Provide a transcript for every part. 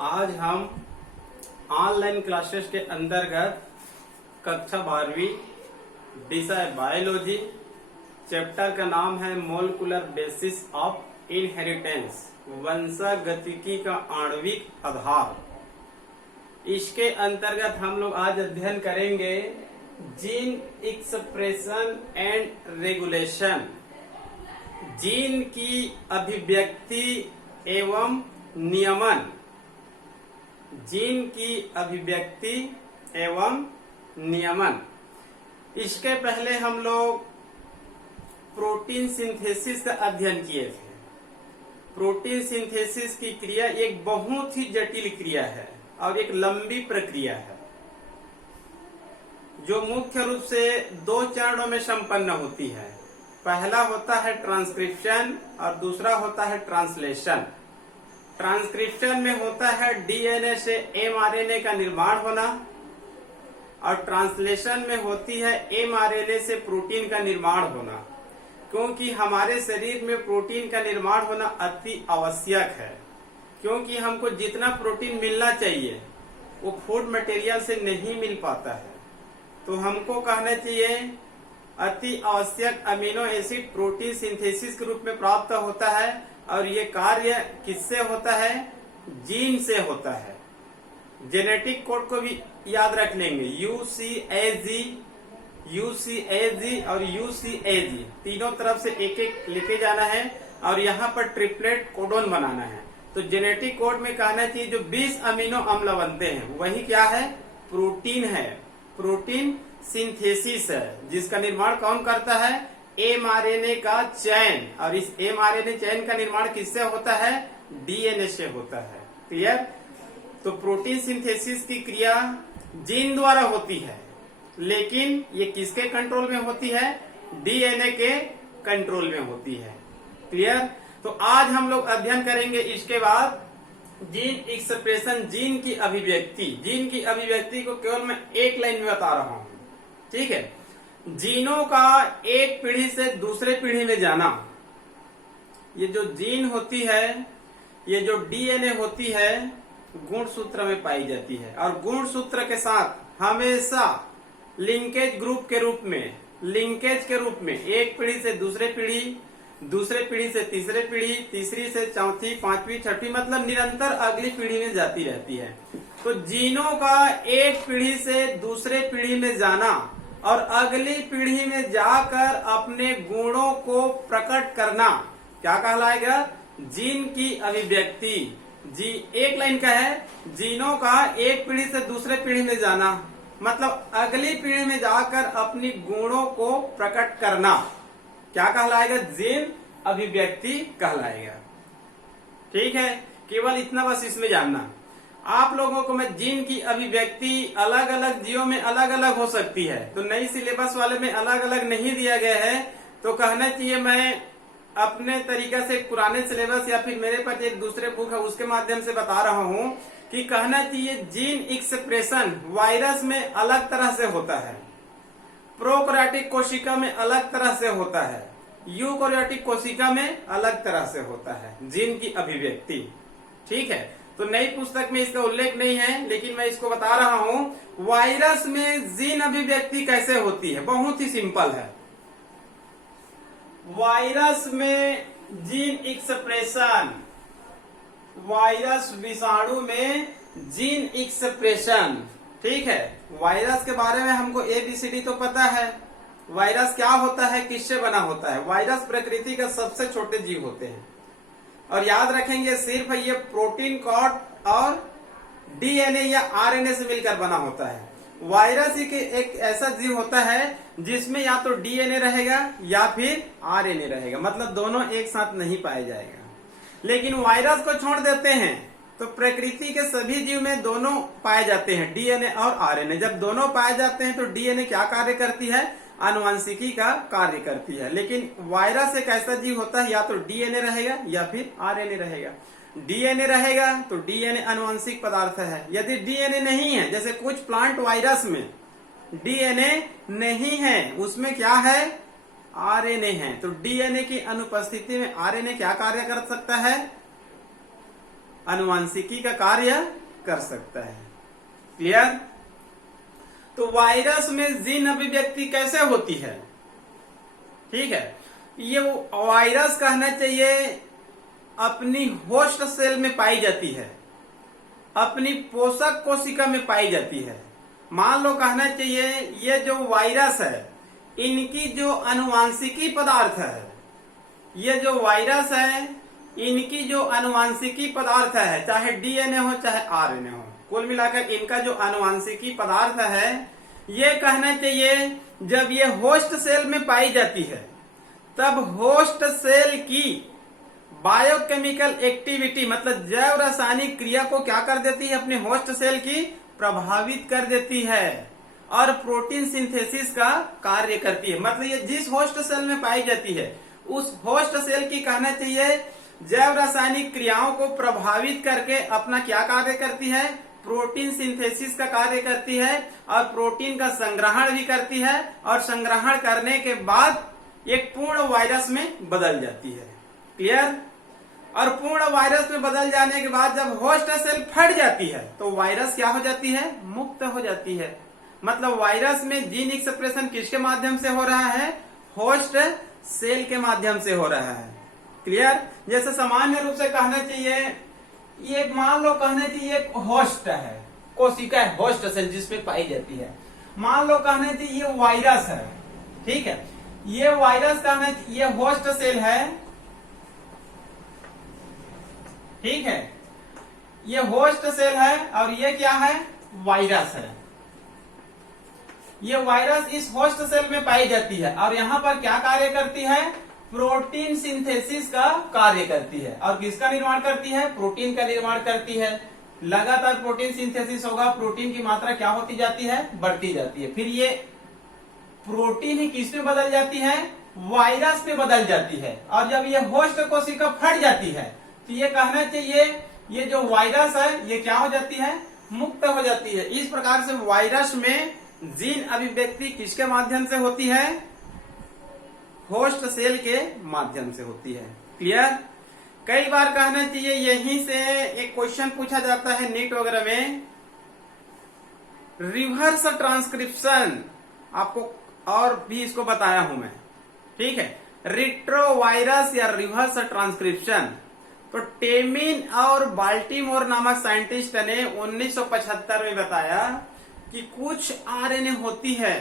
आज हम online classes के अंतर्गत कक्षा 12वीं विषय बायोलॉजी चैप्टर का नाम है मोलिकुलर बेसिस ऑफ इनहेरिटेंस, वंशागतिकी का आणविक आधार। इसके अंतर्गत हम लोग आज अध्ययन करेंगे gene expression and regulation, gene की अभिव्यक्ति एवं नियमन, जीन की अभिव्यक्ति एवं नियमन। इसके पहले हम लोग प्रोटीन सिंथेसिस का अध्ययन किए थे। प्रोटीन सिंथेसिस की क्रिया एक बहुत ही जटिल क्रिया है और एक लंबी प्रक्रिया है जो मुख्य रूप से दो चरणों में संपन्न होती है। पहला होता है ट्रांसक्रिप्शन और दूसरा होता है ट्रांसलेशन। ट्रांसक्रिप्शन में होता है डीएनए से एमआरएनए का निर्माण होना और ट्रांसलेशन में होती है एमआरएनए से प्रोटीन का निर्माण होना। क्योंकि हमारे शरीर में प्रोटीन का निर्माण होना अति आवश्यक है, क्योंकि हमको जितना प्रोटीन मिलना चाहिए वो फूड मटेरियल से नहीं मिल पाता है। तो हमको कहना चाहिए अति आवश्यक अमीनो एसिड प्रोटीन सिंथेसिस के रूप में प्राप्त होता है और ये कार्य किससे होता है? जीन से होता है। जेनेटिक कोड को भी याद रख लेंगे, यूसीएजी और यूसीएजी तीनों तरफ से एक एक लेके जाना है और यहाँ पर ट्रिपलेट कोडोन बनाना है। तो जेनेटिक कोड में कहना चाहिए जो 20 अमीनो अम्ल बनते हैं वही क्या है? प्रोटीन है। प्रोटीन सिंथेसिस है जिसका निर्माण कौन करता है? एमआरएनए का चयन, और इस एमआरएनए चयन का निर्माण किससे होता है? डीएनए से होता है। क्लियर? तो प्रोटीन सिंथेसिस की क्रिया जीन द्वारा होती है, लेकिन ये किसके कंट्रोल में होती है? डीएनए के कंट्रोल में होती है। क्लियर? तो आज हम लोग अध्ययन करेंगे इसके बाद जीन एक्सप्रेशन, जीन की अभिव्यक्ति। जीन की अभिव्यक्ति को केवल मैं एक लाइन में बता रहा हूं, ठीक है। जीनों का एक पीढ़ी से दूसरे पीढ़ी में जाना, ये जो जीन होती है, ये जो डीएनए होती है, गुणसूत्र में पाई जाती है और गुणसूत्र के साथ हमेशा लिंकेज ग्रुप के रूप में, लिंकेज के रूप में एक पीढ़ी से दूसरे पीढ़ी, दूसरे पीढ़ी से तीसरे पीढ़ी, तीसरी से चौथी, पांचवी, छठी, मतलब निरंतर अगली पीढ़ी में जाती रहती है। तो जीनों का एक पीढ़ी से दूसरे पीढ़ी में जाना और अगली पीढ़ी में जाकर अपने गुणों को प्रकट करना क्या कहलाएगा? जीन की अभिव्यक्ति। जी एक लाइन का है, जीनों का एक पीढ़ी से दूसरे पीढ़ी में जाना मतलब अगली पीढ़ी में जाकर अपनी गुणों को प्रकट करना क्या कहलाएगा? जीन अभिव्यक्ति कहलाएगा। ठीक है, केवल इतना बस इसमें जानना। आप लोगों को मैं जीन की अभिव्यक्ति अलग अलग जीवों में अलग अलग हो सकती है, तो नई सिलेबस वाले में अलग अलग नहीं दिया गया है। तो कहना चाहिए मैं अपने तरीका से पुराने सिलेबस या फिर मेरे पास एक दूसरे बुक है उसके माध्यम से बता रहा हूँ कि कहना चाहिए जीन एक्सप्रेशन वायरस में अलग तरह से होता है, प्रोकैरियोटिक कोशिका में अलग तरह से होता है, यूकैरियोटिक कोशिका में अलग तरह से होता है जीन की अभिव्यक्ति। ठीक है, तो नई पुस्तक में इसका उल्लेख नहीं है, लेकिन मैं इसको बता रहा हूं। वायरस में जीन अभिव्यक्ति कैसे होती है? बहुत ही सिंपल है। वायरस में जीन एक्सप्रेशन, वायरस विषाणु में जीन एक्सप्रेशन। ठीक है, वायरस के बारे में हमको ABCD तो पता है। वायरस क्या होता है, किससे बना होता है? वायरस प्रकृति का सबसे छोटे जीव होते हैं और याद रखेंगे सिर्फ ये प्रोटीन कोड और डीएनए या आरएनए से मिलकर बना होता है। वायरस ही एक ऐसा जीव होता है जिसमें या तो डीएनए रहेगा या फिर आरएनए रहेगा, मतलब दोनों एक साथ नहीं पाया जाएगा। लेकिन वायरस को छोड़ देते हैं तो प्रकृति के सभी जीव में दोनों पाए जाते हैं, डीएनए और आरएनए। जब दोनों पाए जाते हैं तो डीएनए क्या कार्य करती है? आनुवंशिकी का कार्य करती है। लेकिन वायरस एक ऐसा जीव होता है या तो डीएनए रहेगा या फिर आरएनए रहेगा। डीएनए रहेगा तो डीएनए आनुवंशिक पदार्थ है। यदि डीएनए नहीं है, जैसे कुछ प्लांट वायरस में डीएनए नहीं है, उसमें क्या है? आरएनए है। तो डीएनए की अनुपस्थिति में आरएनए क्या कार्य कर सकता है? अनुवांशिकी का कार्य कर सकता है। क्लियर? तो वायरस में जीन अभिव्यक्ति कैसे होती है? ठीक है, ये वायरस कहना चाहिए अपनी होस्ट सेल में पाई जाती है, अपनी पोषक कोशिका में पाई जाती है। मान लो कहना चाहिए ये जो वायरस है इनकी जो अनुवांशिकी पदार्थ है, ये जो वायरस है इनकी जो अनुवांशिकी पदार्थ है, चाहे डीएनए हो चाहे आरएनए हो, कुल मिलाकर इनका जो अनुवांशिकी पदार्थ है ये कहना चाहिए जब ये होस्ट सेल में पाई जाती है तब होस्ट सेल की बायोकेमिकल एक्टिविटी मतलब जैव रासायनिक क्रिया को क्या कर देती है? अपने होस्ट सेल की प्रभावित कर देती है और प्रोटीन सिंथेसिस का कार्य करती है। मतलब ये जिस होस्ट सेल में पाई जाती है उस होस्ट सेल की कहना चाहिए जैव रासायनिक क्रियाओं को प्रभावित करके अपना क्या कार्य करती है? प्रोटीन सिंथेसिस का कार्य करती है और प्रोटीन का संग्रहण भी करती है और संग्रहण करने के बाद एक पूर्ण वायरस में बदल जाती है। क्लियर? और पूर्ण वायरस में बदल जाने के बाद जब होस्ट सेल फट जाती है तो वायरस क्या हो जाती है? मुक्त हो जाती है। मतलब वायरस में जीन एक्सप्रेशन किसके माध्यम से हो रहा है? होस्ट सेल के माध्यम से हो रहा है। क्लियर? जैसे सामान्य रूप से कहना चाहिए ये मान लो कहना चाहिए एक होस्ट है, कोशिका है, होस्ट सेल जिसमें पाई जाती है। मान लो कहना चाहिए ये वायरस है, ठीक है, ये वायरस कहना ये होस्ट सेल है, ठीक है, ये होस्ट सेल है और ये क्या है? वायरस है। ये वायरस इस होस्ट सेल में पाई जाती है और यहाँ पर क्या कार्य करती है? प्रोटीन सिंथेसिस का कार्य करती है। और किसका निर्माण करती है? प्रोटीन का निर्माण करती है। लगातार प्रोटीन सिंथेसिस होगा, प्रोटीन की मात्रा क्या होती जाती है? बढ़ती जाती है। फिर ये प्रोटीन ही किस में बदल जाती है? वायरस में बदल जाती है। और जब ये होस्ट कोशिका फट जाती है तो ये कहना चाहिए ये जो वायरस है ये क्या हो जाती है? मुक्त हो जाती है। इस प्रकार से वायरस में जीन अभिव्यक्ति किसके माध्यम से होती है? होस्ट सेल के माध्यम से होती है। क्लियर? कई बार कहना चाहिए यहीं से एक क्वेश्चन पूछा जाता है नीट वगैरह में, रिवर्स ट्रांसक्रिप्शन, आपको और भी इसको बताया हूं मैं, ठीक है, रिट्रोवायरस या रिवर्स ट्रांसक्रिप्शन। तो टेमिन और बाल्टीमोर नामक साइंटिस्ट ने 1975 में बताया कि कुछ आरएनए होती है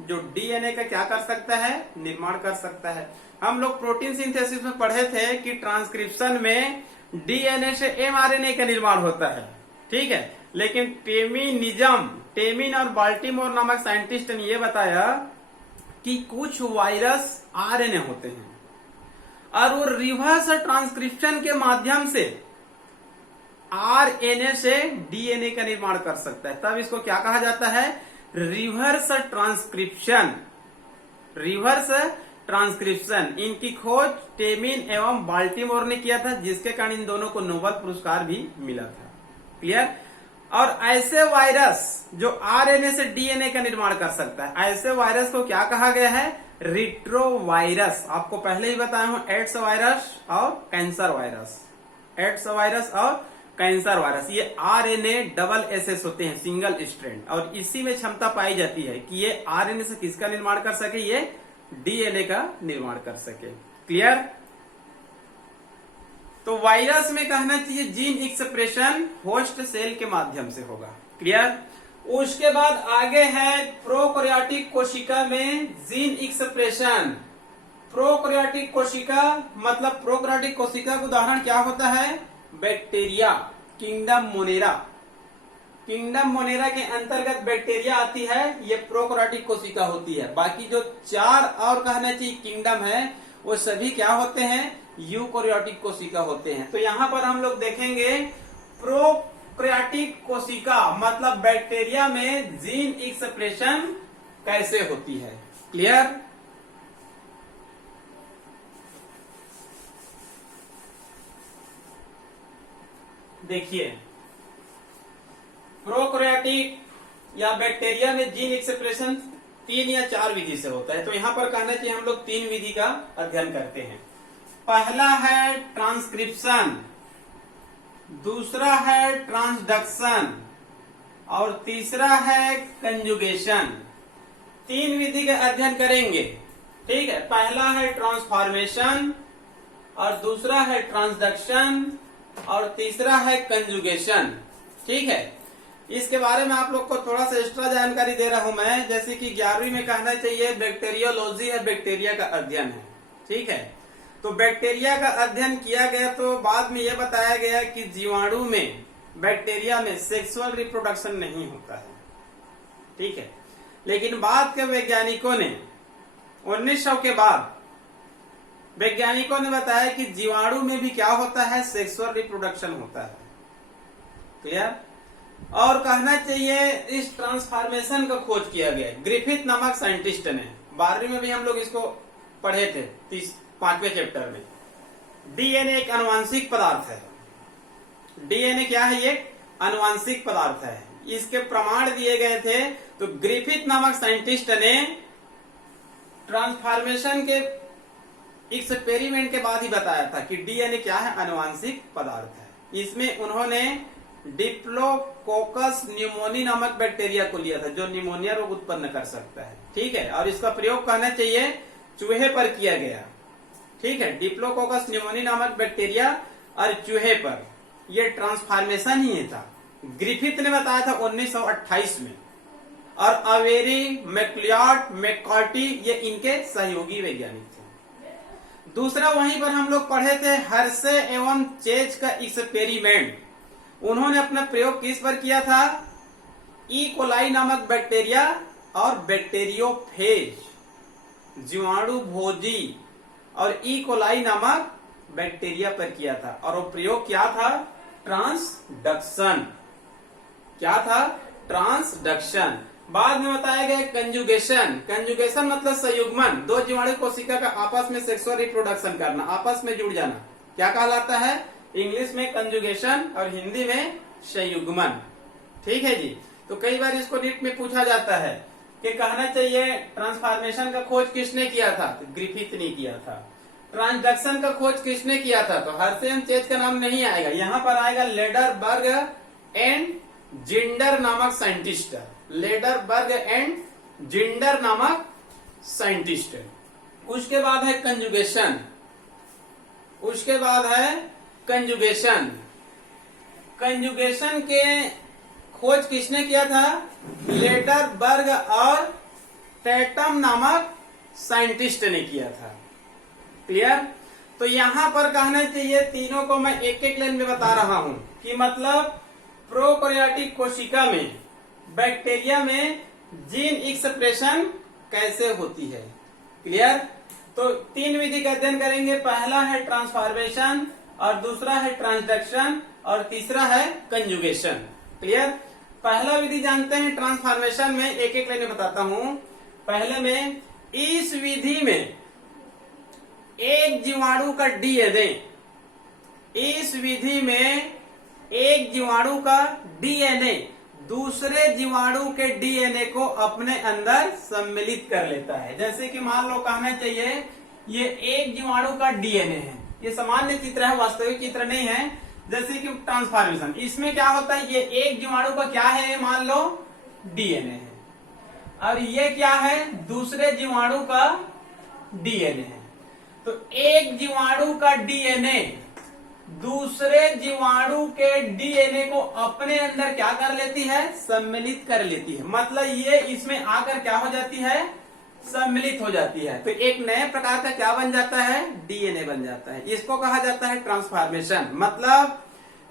जो डीएनए का क्या कर सकता है? निर्माण कर सकता है। हम लोग प्रोटीन सिंथेसिस में पढ़े थे कि ट्रांसक्रिप्शन में डीएनए से एमआरएनए का निर्माण होता है, ठीक है, लेकिन टेमिन और बाल्टीमोर नामक साइंटिस्ट ने यह बताया कि कुछ वायरस आरएनए होते हैं और वो रिवर्स ट्रांसक्रिप्शन के माध्यम से आरएनए से डीएनए का निर्माण कर सकता है। तब इसको क्या कहा जाता है? Reverse transcription. रिवर्स ट्रांसक्रिप्शन इनकी खोज टेमिन एवं बाल्टीमोर ने किया था, जिसके कारण इन दोनों को नोबेल पुरस्कार भी मिला था। क्लियर? और ऐसे वायरस जो आरएनए से डीएनए का निर्माण कर सकता है, ऐसे वायरस को क्या कहा गया है? रिट्रोवायरस। आपको पहले ही बताया हूं, एड्स वायरस और कैंसर वायरस। एड्स वायरस और कैंसर वायरस ये आरएनए डबल एसएस होते हैं, सिंगल स्ट्रैंड, और इसी में क्षमता पाई जाती है कि ये आरएनए से किसका निर्माण कर सके? ये डीएनए का निर्माण कर सके। क्लियर? तो वायरस में कहना चाहिए जीन एक्सप्रेशन होस्ट सेल के माध्यम से होगा। क्लियर? उसके बाद आगे है प्रोकैरियोटिक कोशिका में जीन एक्सप्रेशन। प्रोकैरियोटिक कोशिका मतलब प्रोकैरियोटिक कोशिका का उदाहरण क्या होता है? Bacteria, kingdom Monera. Kingdom Monera के अंतर्गत बैक्टीरिया आती है, ये प्रोकैरियोटिक कोशिका होती है। बाकी जो 4 और कहना चाहिए किंगडम है वो सभी क्या होते हैं? यूकैरियोटिक कोशिका होते हैं। तो यहाँ पर हम लोग देखेंगे प्रोकैरियोटिक कोशिका मतलब बैक्टीरिया में जीन एक्सप्रेशन कैसे होती है। क्लियर? देखिए, प्रोकैरियोटिक या बैक्टीरिया में जीन एक्सप्रेशन 3 या 4 विधि से होता है। तो यहाँ पर कहना चाहिए हम लोग 3 विधि का अध्ययन करते हैं। पहला है ट्रांसक्रिप्शन, दूसरा है ट्रांसडक्शन और तीसरा है कंजुगेशन। 3 विधि का अध्ययन करेंगे, ठीक है। पहला है ट्रांसफॉर्मेशन और दूसरा है ट्रांसडक्शन और तीसरा है कंजुगेशन, ठीक है। इसके बारे में आप लोग को थोड़ा सा एक्स्ट्रा जानकारी दे रहा हूं मैं, जैसे कि 11वीं में कहना चाहिए बैक्टीरियोलॉजी है, बैक्टीरिया का अध्ययन है, ठीक है। तो बैक्टीरिया का अध्ययन किया गया तो बाद में यह बताया गया कि जीवाणु में, बैक्टीरिया में सेक्सुअल रिप्रोडक्शन नहीं होता है, ठीक है। लेकिन बाद के वैज्ञानिकों ने 1900 के बाद वैज्ञानिकों ने बताया कि जीवाणु में भी क्या होता है, सेक्सुअल रिप्रोडक्शन होता है, क्लियर। और कहना चाहिए इस ट्रांसफॉर्मेशन का खोज किया गया ग्रिफिथ नामक साइंटिस्ट ने। 12वीं में भी हम लोग इसको पढ़े थे 5वें चैप्टर में। डीएनए एक आनुवांशिक पदार्थ है। डीएनए क्या है, ये आनुवांशिक पदार्थ है। इसके प्रमाण दिए गए थे। तो ग्रिफिथ नामक साइंटिस्ट ने ट्रांसफॉर्मेशन के एक्सपेरिमेंट के बाद ही बताया था कि डीएनए क्या है, आनुवांशिक पदार्थ है। इसमें उन्होंने डिप्लोकोकस न्यूमोनी नामक बैक्टीरिया को लिया था, जो निमोनिया रोग उत्पन्न कर सकता है, ठीक है। और इसका प्रयोग कहना चाहिए चूहे पर किया गया, ठीक है। डिप्लोकोकस न्यूमोनी नामक बैक्टीरिया और चूहे पर, यह ट्रांसफॉर्मेशन ही था। ग्रिफिथ ने बताया था 1928 में, और अवेरी, मैक्लियार्ड, मैककार्टी ये इनके सहयोगी वैज्ञानिक थे। दूसरा वहीं पर हम लोग पढ़े थे हर्शे एवं चेज का एक्सपेरिमेंट। उन्होंने अपना प्रयोग किस पर किया था, ई कोलाई नामक बैक्टीरिया और बैक्टीरियोफेज, जीवाणु भोजी और ई कोलाई नामक बैक्टीरिया पर किया था। और वो प्रयोग क्या था, ट्रांसडक्शन। क्या था, ट्रांसडक्शन। बाद में बताया गया कंजुगेशन। कंजुगेशन मतलब संयुग्मन, 2 जीवाणु कोशिका का आपस में सेक्सुअल रिप्रोडक्शन करना, आपस में जुड़ जाना, क्या कहलाता है, इंग्लिश में कंजुगेशन और हिंदी में संयुग्मन, ठीक है जी। तो कई बार इसको नीट में पूछा जाता है कि कहना चाहिए ट्रांसफॉर्मेशन का खोज किसने किया था, तो ग्रिफिथ ने किया था। ट्रांसडक्शन का खोज किसने किया था, तो हर्शे एंड चेज का नाम नहीं आएगा, यहाँ पर आएगा लेडरबर्ग एंड जिंडर नामक साइंटिस्ट। लेडरबर्ग एंड जिंडर नामक साइंटिस्ट। उसके बाद है कंजुगेशन। उसके बाद है कंजुगेशन। कंजुगेशन के खोज किसने किया था, लेडरबर्ग और टैटम नामक साइंटिस्ट ने किया था, क्लियर। तो यहां पर कहना चाहिए तीनों को मैं एक एक लाइन में बता रहा हूं कि मतलब प्रोकैरियोटिक कोशिका में, बैक्टीरिया में जीन एक्सप्रेशन कैसे होती है, क्लियर। तो 3 विधि का अध्ययन करेंगे। पहला है ट्रांसफॉर्मेशन और दूसरा है ट्रांसडक्शन और तीसरा है कंजुगेशन, क्लियर। पहला विधि जानते हैं ट्रांसफॉर्मेशन में, एक एक लाइन में बताता हूं। पहले में इस विधि में एक जीवाणु का डीएनए, इस विधि में एक जीवाणु का डीएनए दूसरे जीवाणु के डीएनए को अपने अंदर सम्मिलित कर लेता है। जैसे कि मान लो कहना चाहिए ये एक जीवाणु का डीएनए है, ये सामान्य चित्र है, वास्तविक चित्र नहीं है। जैसे कि ट्रांसफॉर्मेशन, इसमें क्या होता है, ये एक जीवाणु का क्या है, मान लो डीएनए है, और ये क्या है, दूसरे जीवाणु का डीएनए है। तो एक जीवाणु का डीएनए दूसरे जीवाणु के डीएनए को अपने अंदर क्या कर लेती है, सम्मिलित कर लेती है। मतलब ये इसमें आकर क्या हो जाती है, सम्मिलित हो जाती है। तो एक नए प्रकार का क्या बन जाता है, डीएनए बन जाता है। इसको कहा जाता है ट्रांसफॉर्मेशन। मतलब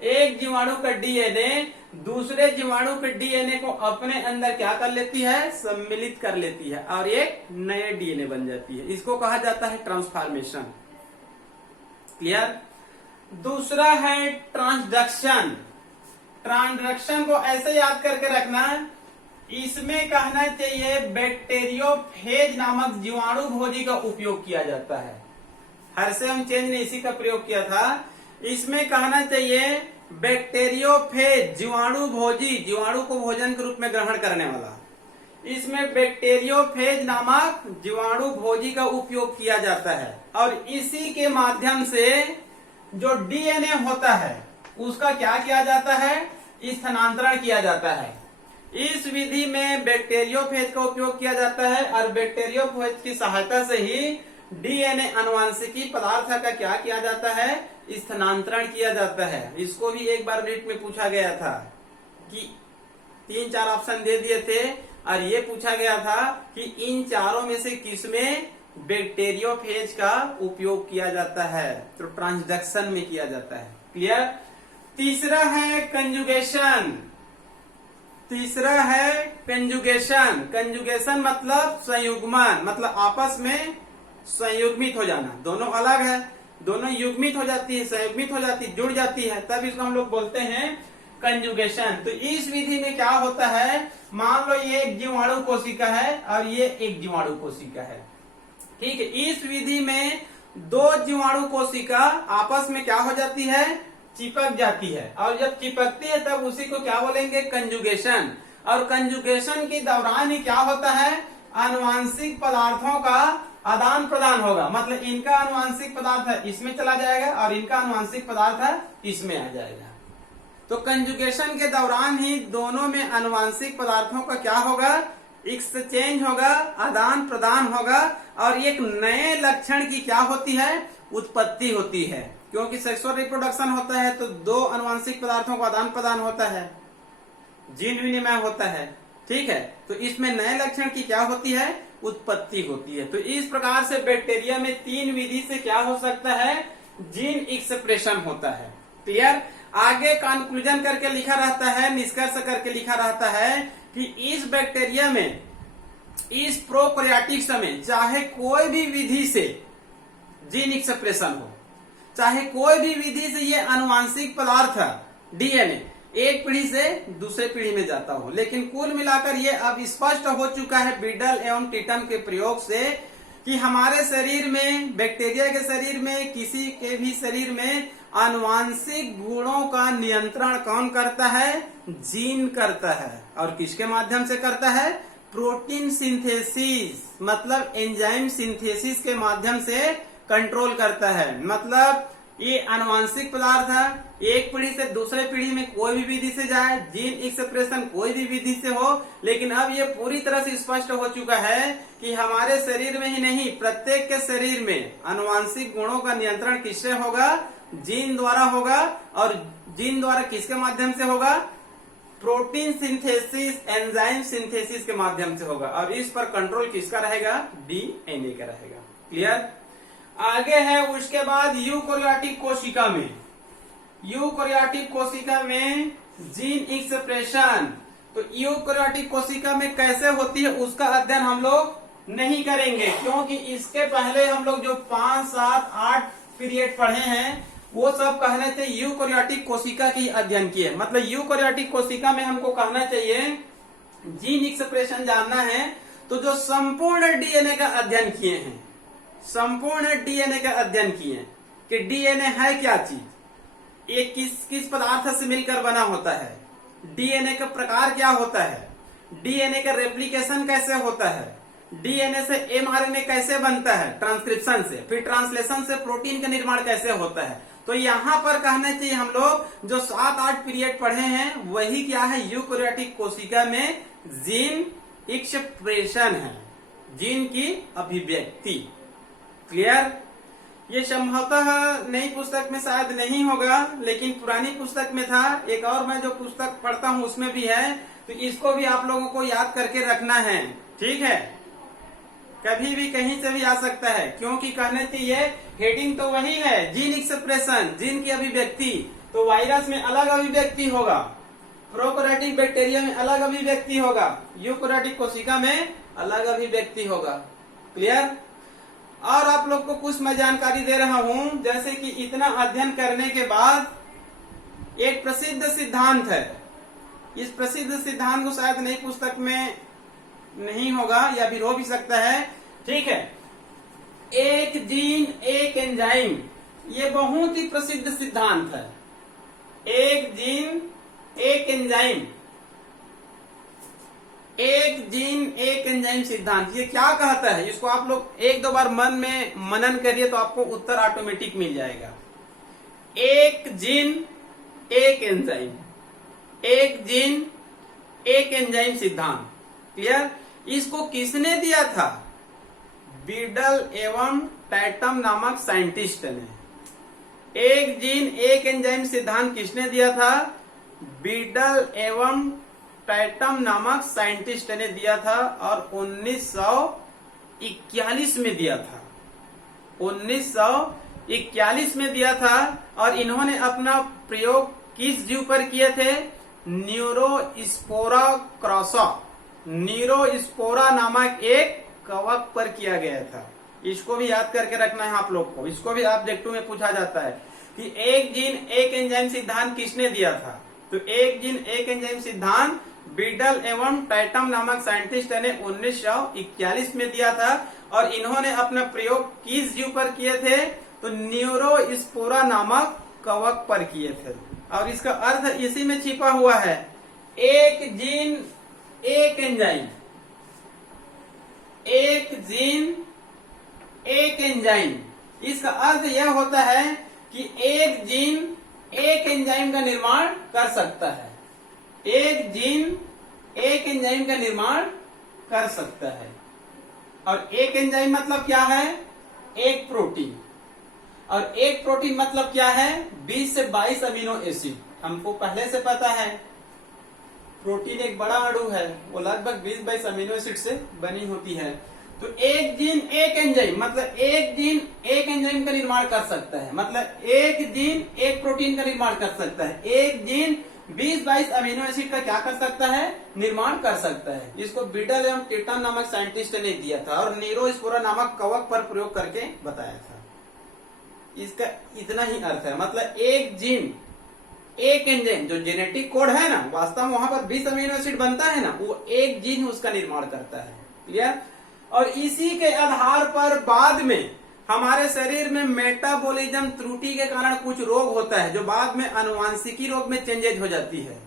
एक जीवाणु का डीएनए दूसरे जीवाणु के डीएनए को अपने अंदर क्या कर लेती है, सम्मिलित कर लेती है और एक नए डीएनए बन जाती है। इसको कहा जाता है ट्रांसफॉर्मेशन, क्लियर। दूसरा है ट्रांसडक्शन। ट्रांसडक्शन को ऐसे याद करके रखना, इसमें कहना चाहिए बैक्टीरियोफेज नामक जीवाणु भोजी का उपयोग किया जाता है। हर्शे एवं चेज ने इसी का प्रयोग किया था। इसमें कहना चाहिए बैक्टीरियोफेज जीवाणु भोजी, जीवाणु को भोजन के रूप में ग्रहण करने वाला, इसमें बैक्टीरियोफेज नामक जीवाणु भोजी का उपयोग किया जाता है। और इसी के माध्यम से जो डीएनए होता है, उसका क्या किया जाता है, स्थानांतरण किया जाता है। इस विधि में बैक्टीरियोफेज का उपयोग किया जाता है और बैक्टीरियोफेज की सहायता से ही डीएनए आनुवंशिकी पदार्थ का क्या किया जाता है, स्थानांतरण किया जाता है। इसको भी एक बार रीट में पूछा गया था कि 3-4 ऑप्शन दे दिए थे और ये पूछा गया था कि इन चारों में से किसमें बैक्टीरियोफेज का उपयोग किया जाता है, तो ट्रांसडक्शन में किया जाता है। क्लियर। तीसरा है कंजुगेशन। तीसरा है कंजुगेशन। कंजुगेशन मतलब संयुग्मन, मतलब आपस में संयुग्मित हो जाना। दोनों अलग है, दोनों युग्मित हो जाती है, संयुग्मित हो जाती है, जुड़ जाती है, तब इसको हम लोग बोलते हैं कंजुगेशन। तो इस विधि में क्या होता है, मान लो ये एक जीवाणु कोशिका है और ये एक जीवाणु कोशिका है, ठीक है। इस विधि में दो जीवाणु कोशिका आपस में क्या हो जाती है, चिपक जाती है, और जब चिपकती है तब उसी को क्या बोलेंगे, कंजुगेशन। और कंजुगेशन के दौरान ही क्या होता है, आनुवांशिक पदार्थों का आदान प्रदान होगा। मतलब इनका आनुवांशिक पदार्थ है इसमें चला जाएगा और इनका आनुवांशिक पदार्थ है इसमें आ जाएगा। तो कंजुगेशन के दौरान ही दोनों में आनुवांशिक पदार्थों का क्या होगा, एक्सचेंज होगा, आदान प्रदान होगा, और एक नए लक्षण की क्या होती है, उत्पत्ति होती है। क्योंकि सेक्सुअल रिप्रोडक्शन होता है तो दो आनुवांशिक पदार्थों का आदान प्रदान होता है, जीन विनिमय होता है, ठीक है। तो इसमें नए लक्षण की क्या होती है, उत्पत्ति होती है। तो इस प्रकार से बैक्टीरिया में 3 विधि से क्या हो सकता है, जीन एक्सप्रेशन होता है। क्लियर। आगे कंक्लूजन करके लिखा रहता है, निष्कर्ष करके लिखा रहता है कि इस बैक्टीरिया में, इस प्रोकैरियोटिक में चाहे कोई भी विधि से जीन एक्सप्रेशन हो, चाहे कोई भी विधि से ये आनुवांशिक पदार्थ डीएनए एक पीढ़ी से दूसरे पीढ़ी में जाता हो, लेकिन कुल मिलाकर ये अब स्पष्ट हो चुका है बीडल एवं टिटम के प्रयोग से कि हमारे शरीर में, बैक्टीरिया के शरीर में, किसी के भी शरीर में आनुवांशिक गुणों का नियंत्रण कौन करता है, जीन करता है। और किसके माध्यम से करता है, प्रोटीन सिंथेसिस, मतलब एंजाइम सिंथेसिस के माध्यम से कंट्रोल करता है। मतलब ये आनुवांशिक पदार्थ है, एक पीढ़ी से दूसरे पीढ़ी में कोई भी विधि से जाए, जीन एक्सप्रेशन कोई भी विधि से हो, लेकिन अब ये पूरी तरह से स्पष्ट हो चुका है कि हमारे शरीर में ही नहीं, प्रत्येक के शरीर में आनुवांशिक गुणों का नियंत्रण किससे होगा, जीन द्वारा होगा। और जीन द्वारा किसके माध्यम से होगा, प्रोटीन सिंथेसिस, एंजाइम सिंथेसिस के माध्यम से होगा। और इस पर कंट्रोल किसका रहेगा, डीएनए का रहेगा। क्लियर। आगे है उसके बाद यूकेरियोटिक कोशिका में, यूकेरियोटिक कोशिका में जीन एक्सप्रेशन। तो यूकेरियोटिक कोशिका में कैसे होती है उसका अध्ययन हम लोग नहीं करेंगे, क्योंकि इसके पहले हम लोग जो 5, 7, 8 पीरियड पढ़े हैं वो सब कहने थे यूकेरियोटिक कोशिका की अध्ययन किए। मतलब यूकेरियोटिक कोशिका में हमको कहना चाहिए जीन एक्सप्रेशन जानना है तो जो संपूर्ण डीएनए का अध्ययन किए हैं, संपूर्ण डीएनए का अध्ययन किए कि डीएनए है क्या चीज, ये किस पदार्थ से मिलकर बना होता है, डीएनए का प्रकार क्या होता है, डीएनए का रेप्लिकेशन कैसे होता है, डीएनए से एमआरएनए कैसे बनता है ट्रांसक्रिप्शन से, फिर ट्रांसलेशन से प्रोटीन का निर्माण कैसे होता है। तो यहाँ पर कहना चाहिए हम लोग जो 7-8 पीरियड पढ़े हैं वही क्या है, यूकेरियोटिक कोशिका में जीन एक्सप्रेशन है, जीन की अभिव्यक्ति। क्लियर। ये संभवतः नई पुस्तक में शायद नहीं होगा, लेकिन पुरानी पुस्तक में था। एक और मैं जो पुस्तक पढ़ता हूँ उसमें भी है, तो इसको भी आप लोगों को याद करके रखना है, ठीक है। कभी भी कहीं से भी आ सकता है, क्योंकि कहने चाहिए हेडिंग तो वही है, जीन एक्सप्रेशन, जीन की अभिव्यक्ति। तो वायरस में अलग अभिव्यक्ति होगा, प्रोकैरियोटिक बैक्टीरिया में अलग अभिव्यक्ति होगा, यूकेरियोटिक कोशिका में अलग अभिव्यक्ति होगा। क्लियर। और आप लोग को कुछ मैं जानकारी दे रहा हूं, जैसे कि इतना अध्ययन करने के बाद एक प्रसिद्ध सिद्धांत है। इस प्रसिद्ध सिद्धांत को शायद नई पुस्तक में नहीं होगा या फिर हो भी सकता है, ठीक है। एक जीन एक एंजाइम, ये बहुत ही प्रसिद्ध सिद्धांत है। एक जीन एक एंजाइम, एक जीन एक एंजाइम सिद्धांत, ये क्या कहता है, इसको आप लोग 1-2 बार मन में मनन करिए तो आपको उत्तर ऑटोमेटिक मिल जाएगा। एक जीन एक एंजाइम, एक जीन एक एंजाइम सिद्धांत। क्लियर? इसको किसने दिया था? बीडल एवं टैटम नामक साइंटिस्ट ने। एक जीन एक एंजाइम सिद्धांत किसने दिया था? बीडल एवं टैटम नामक साइंटिस्ट ने दिया था और 1941 में दिया था। 1941 में दिया था और इन्होंने अपना प्रयोग किस जीव पर किए थे? न्यूरोस्पोरा क्रॉसा, न्यूरोस्पोरा नामक एक कवक पर किया गया था। इसको भी याद करके रखना है आप लोग को, इसको भी ऑब्जेक्टिव में पूछा जाता है कि एक जीन एक एंजाइम सिद्धांत किसने दिया था? तो एक जीन एक एंजाइम सिद्धांत बीडल एवं टैटम नामक साइंटिस्ट ने 1941 में दिया था और इन्होंने अपना प्रयोग किस जीव पर किए थे? तो न्यूरोस्पोरा नामक कवक पर किए थे। और इसका अर्थ इसी में छिपा हुआ है, एक जीन एक एंजाइम, एक जीन एक एंजाइम। इसका अर्थ यह होता है कि एक जीन एक एंजाइम का निर्माण कर सकता है। एक जीन एक एंजाइम का निर्माण कर सकता है। और एक एंजाइम मतलब क्या है? एक प्रोटीन। और एक प्रोटीन मतलब क्या है? 20 से 22 अमीनो एसिड। हमको पहले से पता है प्रोटीन एक बड़ा अणु है, वो लगभग 20-22 अमीनो एसिड से बनी होती है। तो एक जीन एक एंजाइम मतलब एक जीन एक एंजाइम का निर्माण कर सकता है, मतलब एक जीन एक प्रोटीन का निर्माण कर सकता है। एक जीन 20-22 अमीनो एसिड का क्या कर सकता है? निर्माण कर सकता है। इसको बीडल एवं टैटम नामक साइंटिस्ट ने दिया था और न्यूरोस्पोरा नामक कवक पर प्रयोग करके बताया था। इसका इतना ही अर्थ है, मतलब एक जीन एक एंजाइम, जो जेनेटिक कोड है ना, वास्तव में वहां पर 20 अमीनो एसिड बनता है ना, वो एक जीन उसका निर्माण करता है। क्लियर? और इसी के आधार पर बाद में हमारे शरीर में मेटाबॉलिज्म त्रुटि के कारण कुछ रोग होता है जो बाद में आनुवांशिकी रोग में चेंजेज हो जाती है।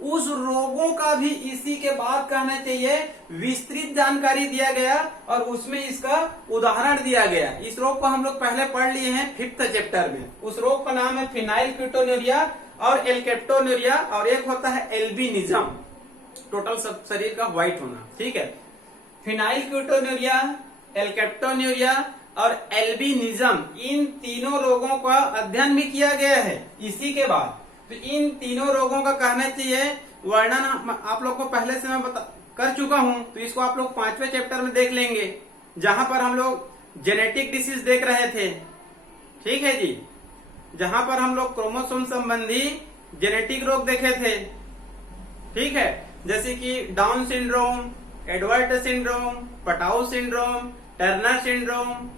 उस रोगों का भी इसी के बाद कहना चाहिए विस्तृत जानकारी दिया गया और उसमें इसका उदाहरण दिया गया। इस रोग को हम लोग पहले पढ़ लिए हैं 5th चैप्टर में। उस रोग का नाम है फिनाइलकीटोन्यूरिया और एल्केप्टोन्यूरिया, और एक होता है एल्बिनिज्म, टोटल सब शरीर का व्हाइट होना। ठीक है, फिनाइलकीटोन्यूरिया, एल्केप्टोन्यूरिया और एल्बिनिज्म, इन तीनों रोगों का अध्ययन भी किया गया है इसी के बाद। तो इन तीनों रोगों का कहना चाहिए वर्णन आप लोग को पहले से मैं कर चुका हूं, तो इसको आप लोग 5वें चैप्टर में देख लेंगे, जहां पर हम लोग जेनेटिक डिसीज देख रहे थे। ठीक है जी, जहां पर हम लोग क्रोमोसोम संबंधी जेनेटिक रोग देखे थे। ठीक है, जैसे कि down syndrome, Edward syndrome, Patau syndrome, Turner syndrome,